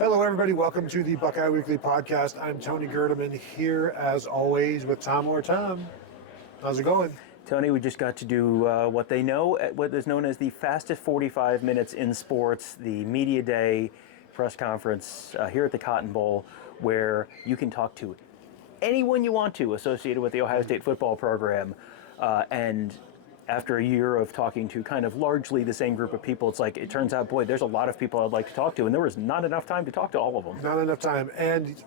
Hello, everybody. Welcome to the Buckeye Weekly Podcast. I'm Tony Gerdeman here, as always, with Tom or Tom. How's it going? Tony, we just got to do what is known as the fastest 45 minutes in sports, the media day press conference here at the Cotton Bowl, where you can talk to anyone you want to associated with the Ohio State football program. And after a year of talking to kind of largely the same group of people, it's like, it turns out, boy, there's a lot of people I'd like to talk to, and there was not enough time to talk to all of them. Not enough time. And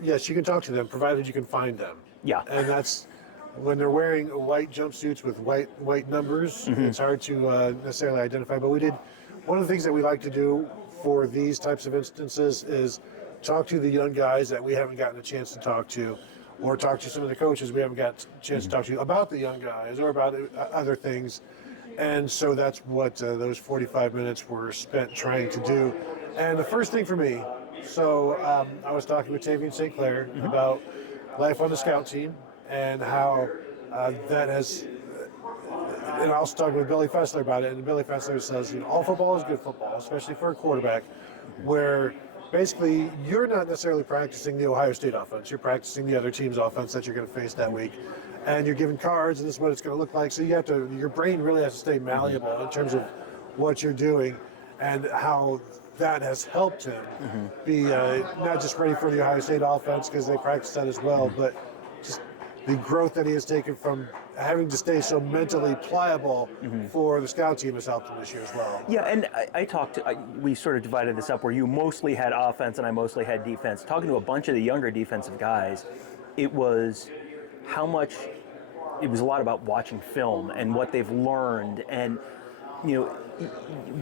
yes, you can talk to them, provided you can find them. Yeah. And that's when they're wearing white jumpsuits with white numbers, It's hard to necessarily identify. But one of the things that we like to do for these types of instances is talk to the young guys that we haven't gotten a chance to talk to, or talk to some of the coaches we haven't got a chance to talk to about the young guys or about other things. And so that's what those 45 minutes were spent trying to do. And the first thing for me, so I was talking with Tavien St. about life on the scout team and how that has, and I also talked with Billy Fessler about it, and Billy Fessler says, all football is good football, especially for a quarterback, where basically you're not necessarily practicing the Ohio State offense. You're practicing the other team's offense that you're going to face that week. And you're given cards, and this is what it's going to look like. So your brain really has to stay malleable in terms of what you're doing, and how that has helped him be not just ready for the Ohio State offense, because they practice that as well, but just the growth that he has taken from having to stay so mentally pliable for the scout team has helped him this year as well. Yeah, and we sort of divided this up where you mostly had offense and I mostly had defense. Talking to a bunch of the younger defensive guys, it was a lot about watching film and what they've learned. And,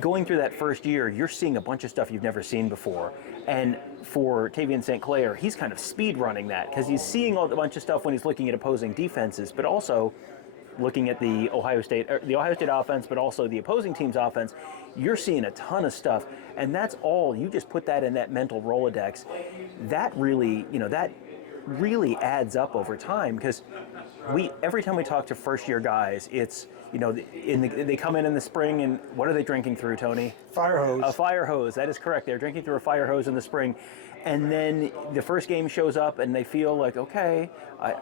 going through that first year, you're seeing a bunch of stuff you've never seen before. And for Tavien St. Clair, he's kind of speed running that, because he's seeing a bunch of stuff when he's looking at opposing defenses, but also looking at the Ohio State offense, but also the opposing team's offense. You're seeing a ton of stuff, and that's all. You just put that in that mental Rolodex. That really adds up over time, because every time we talk to first-year guys, it's, they come in the spring, and what are they drinking through, Tony? Fire hose. A fire hose, that is correct. They're drinking through a fire hose in the spring. And then the first game shows up, and they feel like, okay,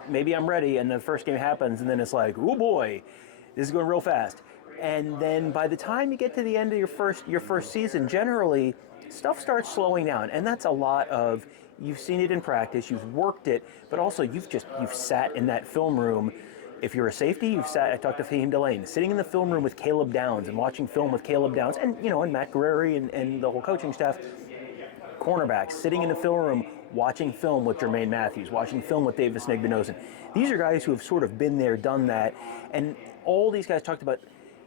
maybe I'm ready. And the first game happens, and then it's like, oh boy, this is going real fast. And then by the time you get to the end of your first season, generally, stuff starts slowing down. And that's a lot of, you've seen it in practice, you've worked it, but also you've sat in that film room. If you're a safety, I talked to Faheem Delaine, sitting in the film room with Caleb Downs and watching film with Caleb Downs and Matt Guerreri and the whole coaching staff. Cornerbacks, sitting in the film room, watching film with Jermaine Matthews, watching film with Davis Nigbenozin. These are guys who have sort of been there, done that, and all these guys talked about,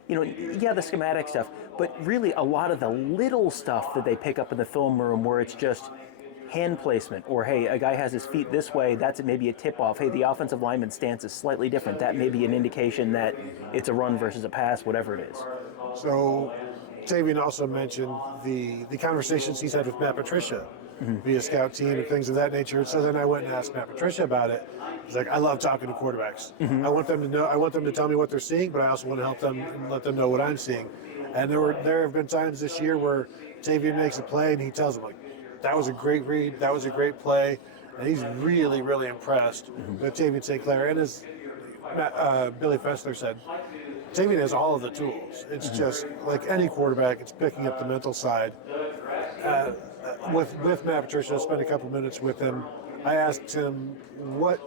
the schematic stuff, but really a lot of the little stuff that they pick up in the film room where it's just hand placement, or hey, a guy has his feet this way, that's maybe a tip-off. Hey, the offensive lineman's stance is slightly different. That may be an indication that it's a run versus a pass, whatever it is. So Tavien also mentioned the conversations he's had with Matt Patricia via scout team and things of that nature. So then I went and asked Matt Patricia about it. He's like, I love talking to quarterbacks. I want them to know. I want them to tell me what they're seeing, but I also want to help them and let them know what I'm seeing. And there have been times this year where Tavien makes a play and he tells them, like, that was a great read, that was a great play, and he's really, really impressed with Tavien St. Clair. And as Billy Fessler said, Tavien has all of the tools. It's just like any quarterback, it's picking up the mental side. With Matt Patricia, I spent a couple minutes with him. I asked him, what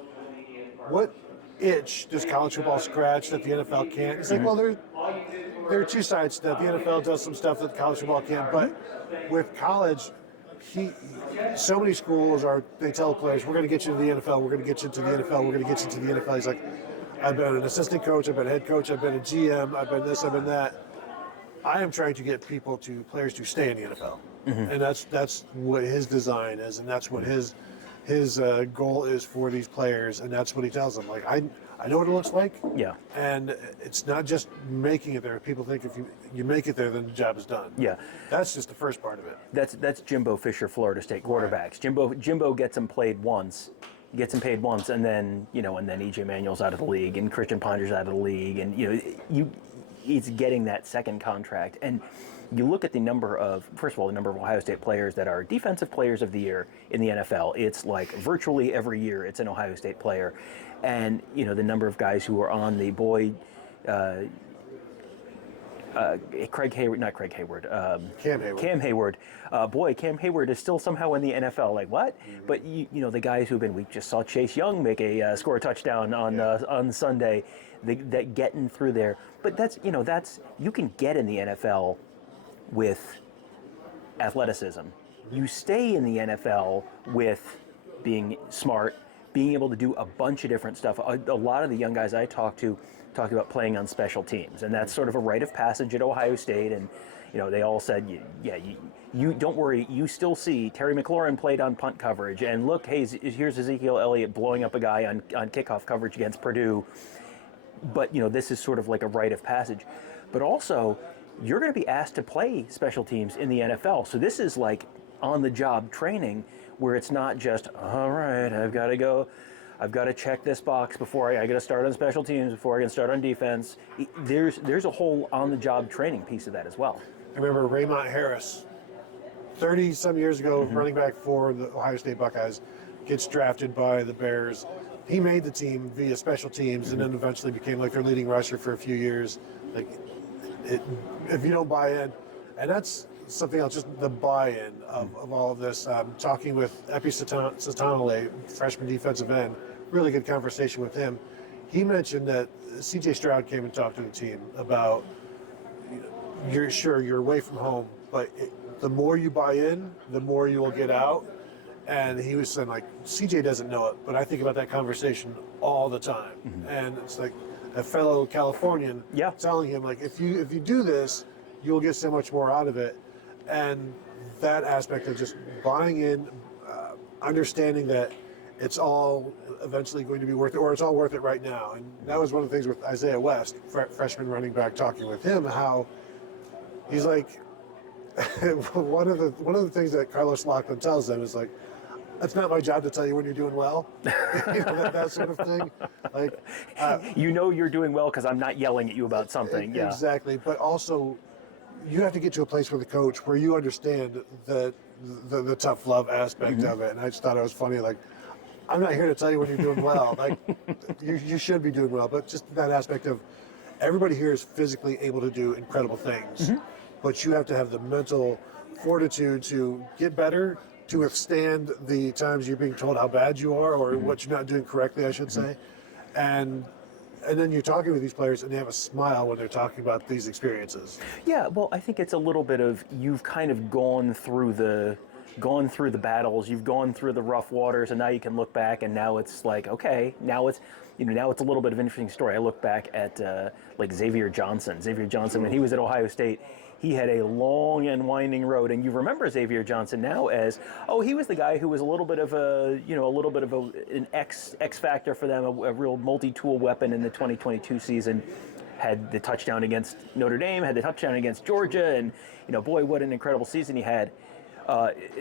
itch does college football scratch that the NFL can't? He's like, well, there are two sides to that. The NFL does some stuff that college football can't, but with college, so many schools they tell players, we're going to get you to the NFL, we're going to get you to the NFL, we're going to get you to the NFL. He's like, I've been an assistant coach, I've been a head coach, I've been a GM, I've been this, I've been that. I am trying to get players to stay in the NFL. And that's what his design is, and that's what his goal is for these players, and that's what he tells them. Like, I know what it looks like. Yeah. And it's not just making it there. People think if you make it there, then the job is done. Yeah. That's just the first part of it. That's Jimbo Fisher, Florida State quarterbacks. Right. Jimbo gets him paid once, and then EJ Manuel's out of the league, and Christian Ponder's out of the league, and he's getting that second contract. And you look at the number of, first of all, the number of Ohio State players that are defensive players of the year in the NFL. It's like virtually every year it's an Ohio State player. And, you know, the number of guys who are on the Cam Hayward. Cam Hayward is still somehow in the NFL. Like, what? But, you know, the guys who've been, we just saw Chase Young make score a touchdown on Sunday, that getting through there. But that's, you know, you can get in the NFL with athleticism. You stay in the NFL with being smart, being able to do a bunch of different stuff. A lot of the young guys I talk about playing on special teams, and that's sort of a rite of passage at Ohio State. And you know, they all said, you don't worry, you still see Terry McLaurin played on punt coverage, and look, hey, here's Ezekiel Elliott blowing up a guy on kickoff coverage against Purdue. But you know, this is sort of like a rite of passage. But also, you're going to be asked to play special teams in the NFL. So this is like on-the-job training, where it's not just, all right, I've got to check this box before I got to start on special teams, before I can start on defense. There's a whole on-the-job training piece of that as well. I remember Raymond Harris, 30-some years ago, running back for the Ohio State Buckeyes, gets drafted by the Bears. He made the team via special teams, and then eventually became like their leading rusher for a few years. Like, if you don't buy in, and that's something else, just the buy-in of all of this. Talking with Epi Sitanilei, freshman defensive end, really good conversation with him. He mentioned that CJ Stroud came and talked to the team about, you're away from home, but the more you buy in, the more you will get out. And he was saying, like, CJ doesn't know it, but I think about that conversation all the time. And it's like a fellow Californian telling him, like, if you do this, you'll get so much more out of it. And that aspect of just buying in, understanding that it's all eventually going to be worth it, or it's all worth it right now. And that was one of the things with Isaiah West, freshman running back, talking with him, how he's like, one of the things that Carlos Loughlin tells them is like, it's not my job to tell you when you're doing well. that sort of thing. Like, you're doing well because I'm not yelling at you about something. Exactly. But also, you have to get to a place with the coach where you understand the tough love aspect of it. And I just thought it was funny. Like, I'm not here to tell you when you're doing well. Like, you should be doing well. But just that aspect of everybody here is physically able to do incredible things. But you have to have the mental fortitude to get better, to withstand the times you're being told how bad you are, or what you're not doing correctly, I should say. And then you're talking with these players and they have a smile when they're talking about these experiences. Yeah, well, I think it's a little bit of, you've kind of gone through the battles, you've gone through the rough waters, and now you can look back, and now it's like, okay, now it's a little bit of an interesting story. I look back at like Xavier Johnson, when he was at Ohio State. He had a long and winding road, and you remember Xavier Johnson now as, he was the guy who was a little bit of an X factor for them, a real multi-tool weapon in the 2022 season. Had the touchdown against Notre Dame, had the touchdown against Georgia, and boy, what an incredible season he had.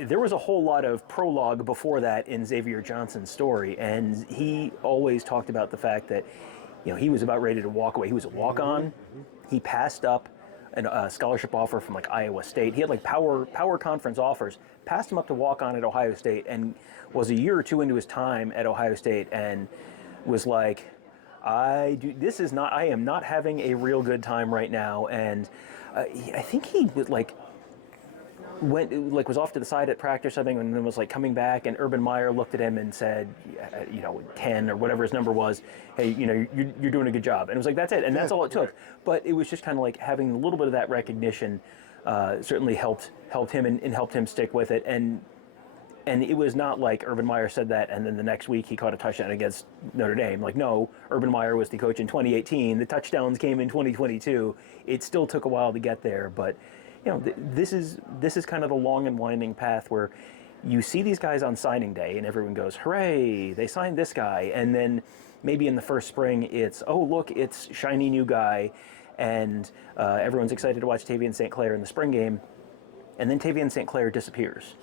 There was a whole lot of prologue before that in Xavier Johnson's story, and he always talked about the fact that he was about ready to walk away. He was a walk-on. He passed up a scholarship offer from like Iowa State. He had like power conference offers, passed him up to walk on at Ohio State, and was a year or two into his time at Ohio State and was like, I am not having a real good time right now. And I think he was like, was off to the side at practice or something, and then was like coming back, and Urban Meyer looked at him and said, 10 or whatever his number was, hey, you're doing a good job. And it was like, that's it. And that's all it took. But it was just kind of like having a little bit of that recognition certainly helped him and helped him stick with it. And it was not like Urban Meyer said that and then the next week he caught a touchdown against Notre Dame. Like, no, Urban Meyer was the coach in 2018. The touchdowns came in 2022. It still took a while to get there, but this is kind of the long and winding path where you see these guys on signing day and everyone goes, hooray, they signed this guy. And then maybe in the first spring it's, oh, look, it's shiny new guy. And everyone's excited to watch Tavien St. Clair in the spring game. And then Tavien St. Clair disappears.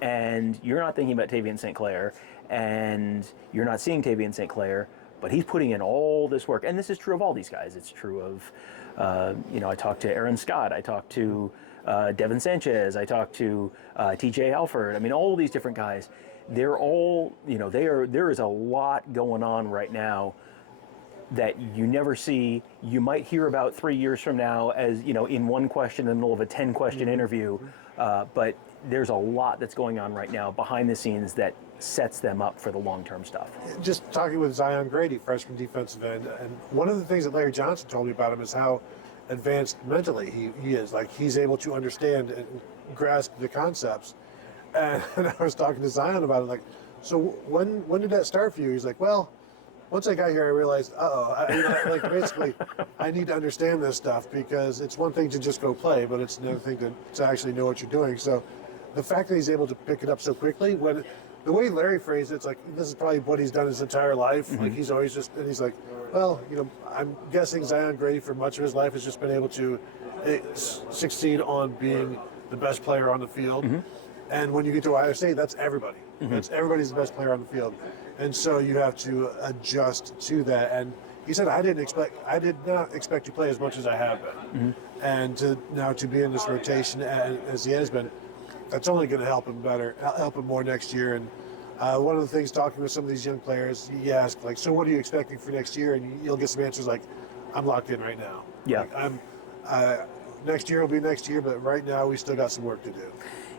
And you're not thinking about Tavien St. Clair, and you're not seeing Tavien St. Clair, but he's putting in all this work. And this is true of all these guys. It's true of, I talked to Aaron Scott. I talked to Devin Sanchez. I talked to TJ Alford. I mean, all these different guys. They're all, there is a lot going on right now that you never see. You might hear about 3 years from now as, in one question in the middle of a 10-question interview. But there's a lot that's going on right now behind the scenes that sets them up for the long-term stuff. Just talking with Zion Grady, freshman defensive end, and one of the things that Larry Johnson told me about him is how advanced mentally he is. Like, he's able to understand and grasp the concepts. And I was talking to Zion about it, like, so when did that start for you? He's like, well, once I got here, I realized, basically, I need to understand this stuff, because it's one thing to just go play, but it's another thing to actually know what you're doing. So the fact that he's able to pick it up so quickly, the way Larry phrased it, it's like, this is probably what he's done his entire life. Mm-hmm. Like, he's always and he's like, well, I'm guessing Zion Grady for much of his life has just been able to succeed on being the best player on the field. Mm-hmm. And when you get to Ohio State, that's everybody. Mm-hmm. Everybody's the best player on the field. And so you have to adjust to that. And he said, I did not expect to play as much as I have been. Mm-hmm. And to be in this rotation as he has been, that's only going to help him more next year. And one of the things, talking with some of these young players, you ask, like, so what are you expecting for next year? And you'll get some answers like, I'm locked in right now. Yeah. Like, next year will be next year, but right now we still got some work to do.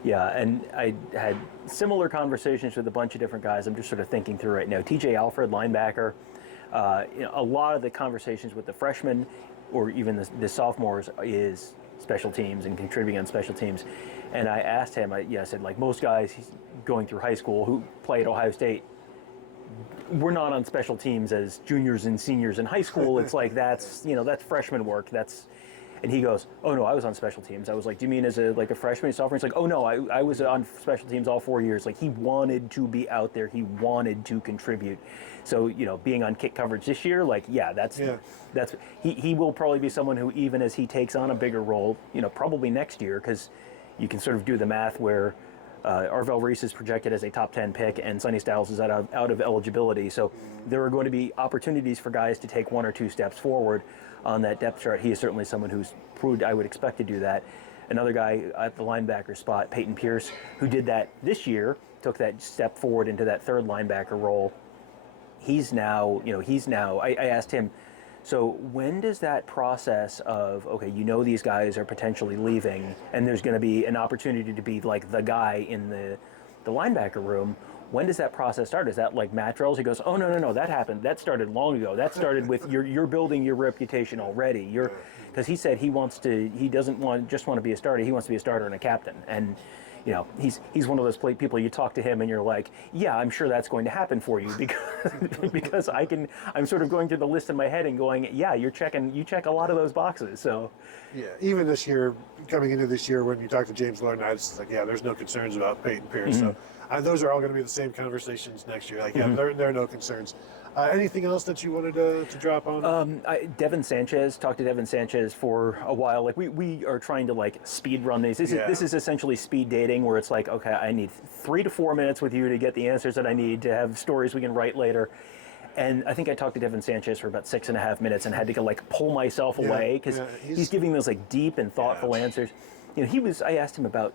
Yeah, and I had similar conversations with a bunch of different guys. I'm just sort of thinking through right now. TJ Alford, linebacker. A lot of the conversations with the freshmen or even the sophomores is special teams and contributing on special teams. And I asked him, I said, like most guys he's going through high school who play at Ohio State, we're not on special teams as juniors and seniors in high school. It's like that's freshman work. And he goes, oh, no, I was on special teams. I was like, do you mean as a freshman, sophomore? He's like, oh, no, I was on special teams all 4 years. Like, he wanted to be out there. He wanted to contribute. So, being on kick coverage this year, he will probably be someone who, even as he takes on a bigger role, probably next year, because you can sort of do the math where Arvell Reese is projected as a top 10 pick and Sonny Styles is out of eligibility. So there are going to be opportunities for guys to take one or two steps forward on that depth chart. He is certainly someone who's proved I would expect to do that. Another guy at the linebacker spot, Peyton Pierce, who did that this year, took that step forward into that third linebacker role. He's now, I asked him, so when does that process of, okay, these guys are potentially leaving and there's going to be an opportunity to be like the guy in the linebacker room, when does that process start? Is that like Matt drills? He goes, oh, no, that happened. That started long ago. That started with you're building your reputation already. Because he said he doesn't just want to be a starter. He wants to be a starter and a captain. And, he's one of those people you talk to him and you're like, yeah, I'm sure that's going to happen for you because I'm sort of going through the list in my head and going, yeah, you check a lot of those boxes. So, yeah, even this year, coming into this year, when you talk to James Lord, it's like, yeah, there's no concerns about Peyton Pierce. Mm-hmm. So those are all going to be the same conversations next year. Like, yeah, mm-hmm. there are no concerns. Anything else that you wanted to drop on? Devin Sanchez, talked to Devin Sanchez for a while. Like we are trying to speed run these. This is essentially speed dating, where it's like, okay, I need 3 to 4 minutes with you to get the answers that I need to have stories we can write later. And I think I talked to Devin Sanchez for about 6.5 minutes and had to pull myself away because he's giving those deep and thoughtful answers. I asked him about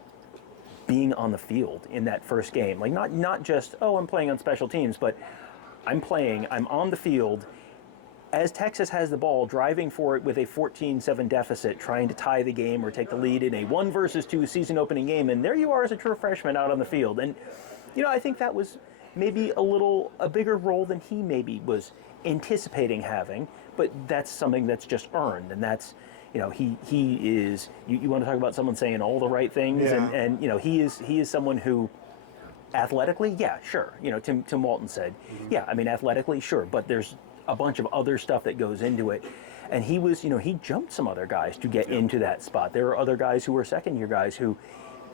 being on the field in that first game, not just, oh, I'm playing on special teams, but I'm on the field as Texas has the ball, driving for it with a 14-7 deficit, trying to tie the game or take the lead in a 1-2 season opening game, and there you are as a true freshman out on the field. And I think that was maybe a bigger role than he maybe was anticipating having, but that's something that's just earned, and that's he is. You want to talk about someone saying all the right things, and he is someone who. Athletically, yeah, sure. Tim Walton said, mm-hmm. yeah, I mean, athletically, sure, but there's a bunch of other stuff that goes into it. And he was, he jumped some other guys to get into that spot. There are other guys who were second-year guys who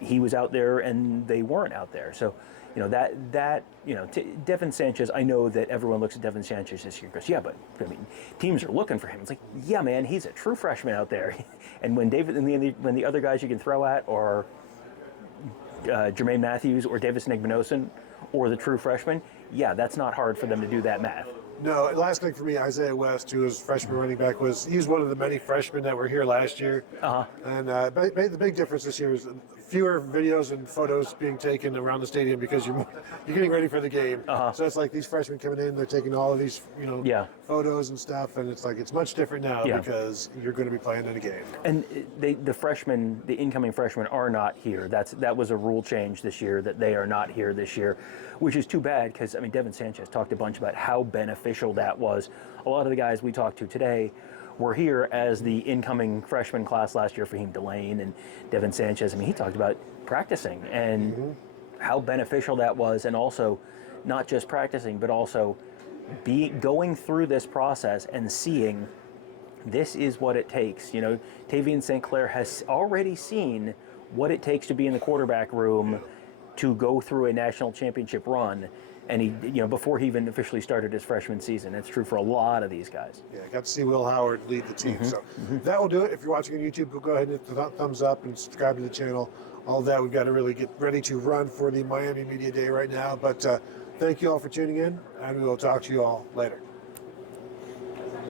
he was out there and they weren't out there. So, Devin Sanchez, I know that everyone looks at Devin Sanchez this year and goes, yeah, but, teams are looking for him. It's like, yeah, man, he's a true freshman out there. And when the other guys you can throw at are Jermaine Matthews or Davis Nigbinosin or the true freshman, yeah, that's not hard for them to do that math. No, last thing for me, Isaiah West, who was freshman running back, he was one of the many freshmen that were here last year. And the big difference this year is fewer videos and photos being taken around the stadium because you're getting ready for the game. So it's like these freshmen coming in, they're taking all of these photos and stuff, and it's like it's much different now because you're going to be playing in a game. And the incoming freshmen are not here. That was a rule change this year that they are not here this year, which is too bad because Tavien Sanchez talked a bunch about how beneficial that was. A lot of the guys we talked to today were here as the incoming freshman class last year, Faheem Delaine and Tavien Sanchez. He talked about practicing and how beneficial that was, and also not just practicing, but also going through this process and seeing this is what it takes. Tavien St. Clair has already seen what it takes to be in the quarterback room to go through a national championship run. And he, before he even officially started his freshman season. It's true for a lot of these guys. Yeah, I got to see Will Howard lead the team. So that will do it. If you're watching on YouTube, go ahead and hit the thumbs up and subscribe to the channel. All of that, we've got to really get ready to run for the Miami Media Day right now. But thank you all for tuning in, and we will talk to you all later.